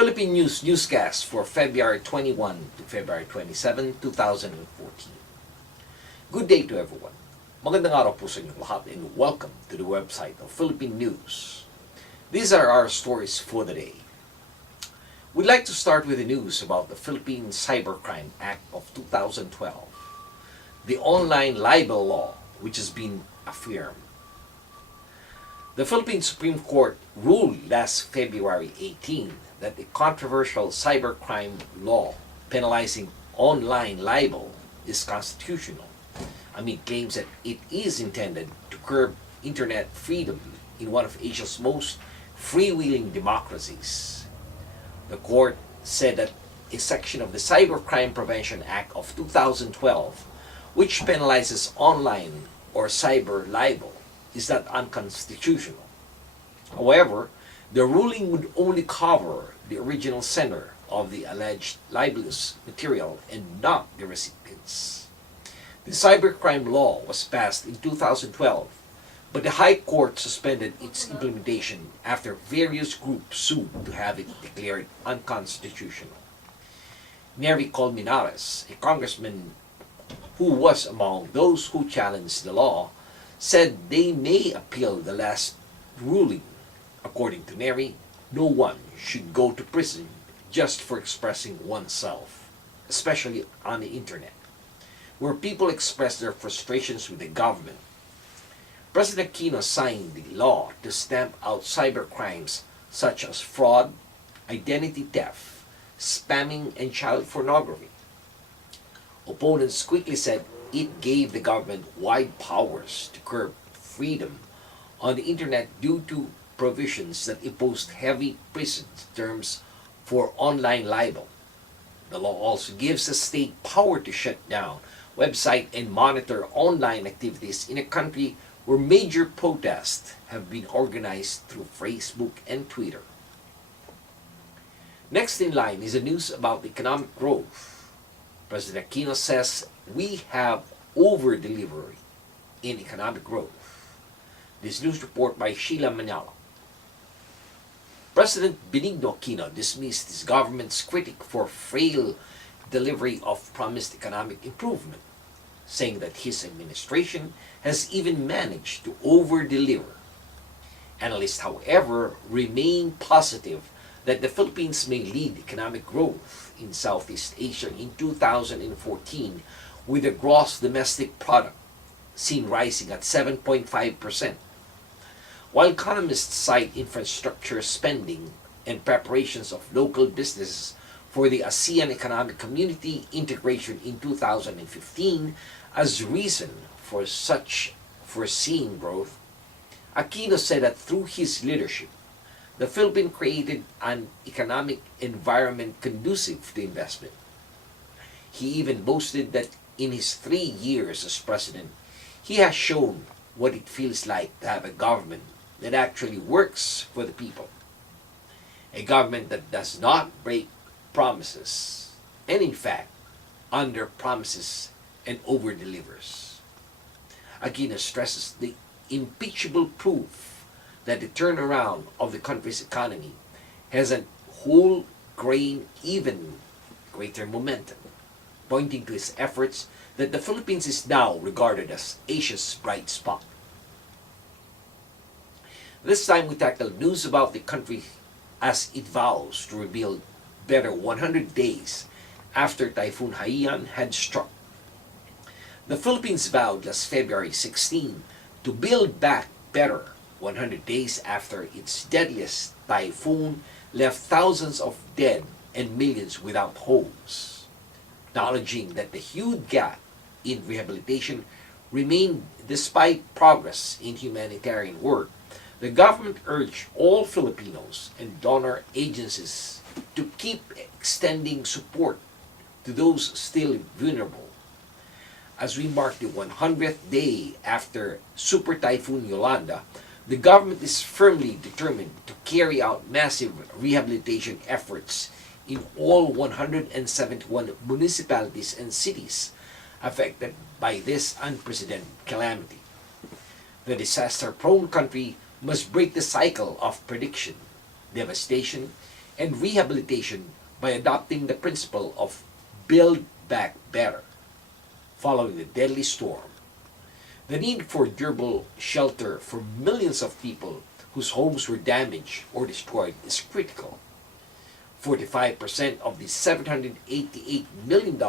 Philippine News Newscast for February 21 to February 27, 2014. Good day to everyone. Magandang araw po sa inyong lahat and welcome to the website of Philippine News. These are our stories for the day. We'd like to start with the news about the Philippine Cybercrime Act of 2012, the online libel law which has been affirmed. The Philippine Supreme Court ruled last February 18 that the controversial cybercrime law penalizing online libel is constitutional, amid claims that it is intended to curb internet freedom in one of Asia's most freewheeling democracies. The court said that a section of the Cybercrime Prevention Act of 2012, which penalizes online or cyber libel, is not unconstitutional. However, the ruling would only cover the original sender of the alleged libelous material and not the recipients. The cybercrime law was passed in 2012, but the High Court suspended its implementation after various groups sued to have it declared unconstitutional. Nery Colmenares, a congressman who was among those who challenged the law, said they may appeal the last ruling. According to Nery, no one should go to prison just for expressing oneself, especially on the internet, where people express their frustrations with the government. President Aquino signed the law to stamp out cybercrimes such as fraud, identity theft, spamming, and child pornography. Opponents quickly said it gave the government wide powers to curb freedom on the internet due to provisions that imposed heavy prison terms for online libel. The law also gives the state power to shut down websites and monitor online activities in a country where major protests have been organized through Facebook and Twitter. Next in line is the news about economic growth. President Aquino says we have over-delivery in economic growth. This news report by Sheila Manalo. President Benigno Aquino dismissed his government's critic for frail delivery of promised economic improvement, saying that his administration has even managed to over-deliver. Analysts, however, remain positive that the Philippines may lead economic growth in Southeast Asia in 2014, with the gross domestic product seen rising at 7.5%. While economists cite infrastructure spending and preparations of local businesses for the ASEAN Economic Community integration in 2015 as reason for such foreseen growth, Aquino said that through his leadership, the Philippines created an economic environment conducive to investment. He even boasted that in his 3 years as president, he has shown what it feels like to have a government that actually works for the people. A government that does not break promises, and in fact, under promises and over delivers. Aquino stresses the impeachable proof that the turnaround of the country's economy has a whole grain even greater momentum, pointing to his efforts that the Philippines is now regarded as Asia's bright spot. This time we tackle news about the country as it vows to rebuild better 100 days after Typhoon Haiyan had struck. The Philippines vowed last February 16 to build back better 100 days after its deadliest typhoon left thousands of dead and millions without homes. Acknowledging that the huge gap in rehabilitation remained despite progress in humanitarian work, the government urged all Filipinos and donor agencies to keep extending support to those still vulnerable. As we mark the 100th day after Super Typhoon Yolanda, the government is firmly determined to carry out massive rehabilitation efforts in all 171 municipalities and cities affected by this unprecedented calamity. The disaster-prone country must break the cycle of prediction, devastation, and rehabilitation by adopting the principle of Build Back Better following the deadly storm. The need for durable shelter for millions of people whose homes were damaged or destroyed is critical. 45% of the $788 million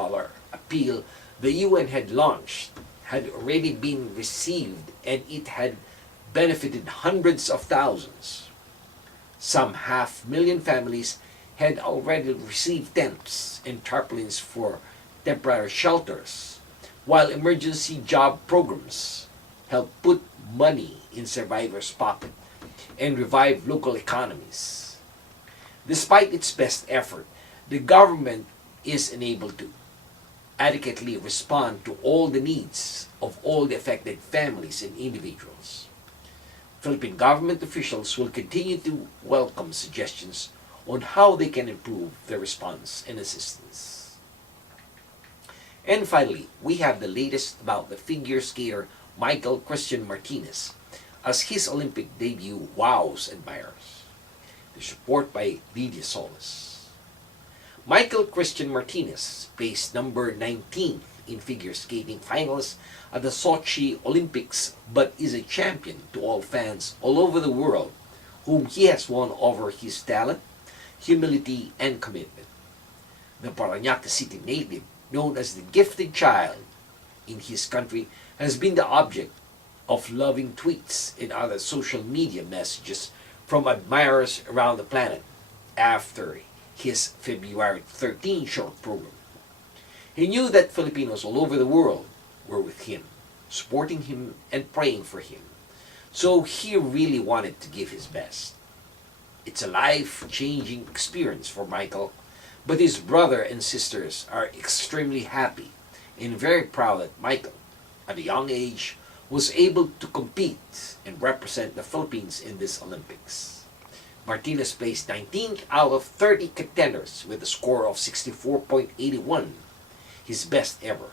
appeal the UN had launched had already been received, and it had benefited hundreds of thousands. Some 500,000 families had already received tents and tarpaulins for temporary shelters, while emergency job programs helped put money in survivors' pockets and revive local economies. Despite its best effort, the government is unable to adequately respond to all the needs of all the affected families and individuals. Philippine government officials will continue to welcome suggestions on how they can improve their response and assistance. And finally, we have the latest about the figure skater Michael Christian Martinez, as his Olympic debut wows admirers. The report by Lydia Solis. Michael Christian Martinez placed number 19 in figure skating finals at the Sochi Olympics, but is a champion to all fans all over the world, whom he has won over his talent, humility, and commitment. The Parañaque City native, known as the gifted child in his country, has been the object of loving tweets and other social media messages from admirers around the planet after his February 13 short program. He knew that Filipinos all over the world were with him, supporting him and praying for him, so he really wanted to give his best. It's a life-changing experience for Michael, but his brother and sisters are extremely happy and very proud that Michael, at a young age, was able to compete and represent the Philippines in this Olympics. Martinez placed 19th out of 30 contenders with a score of 64.81, his best ever.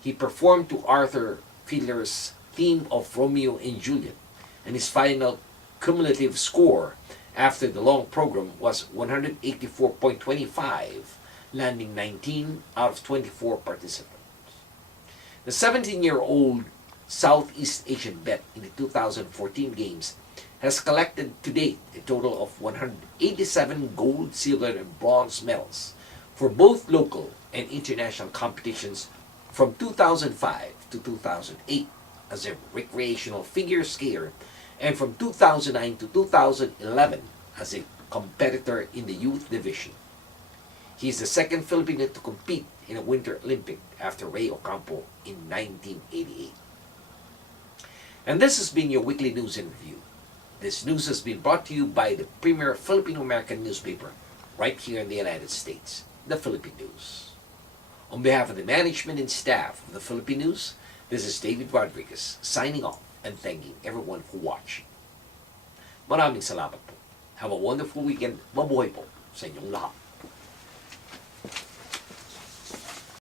He performed to Arthur Fiedler's theme of Romeo and Juliet, and his final cumulative score after the long program was 184.25, landing 19 out of 24 participants. The 17-year-old Southeast Asian vet in the 2014 Games has collected to date a total of 187 gold, silver, and bronze medals for both local and international competitions from 2005 to 2008 as a recreational figure skater, and from 2009 to 2011 as a competitor in the youth division. He is the second Filipino to compete in a Winter Olympic after Ray Ocampo in 1988. And this has been your weekly news and review. This news has been brought to you by the premier Filipino-American newspaper right here in the United States, the Philippine News. On behalf of the management and staff of the Philippine News, this is David Rodriguez signing off and thanking everyone for watching. Maraming salamat po. Have a wonderful weekend. Mabuhay po sa inyong lahat.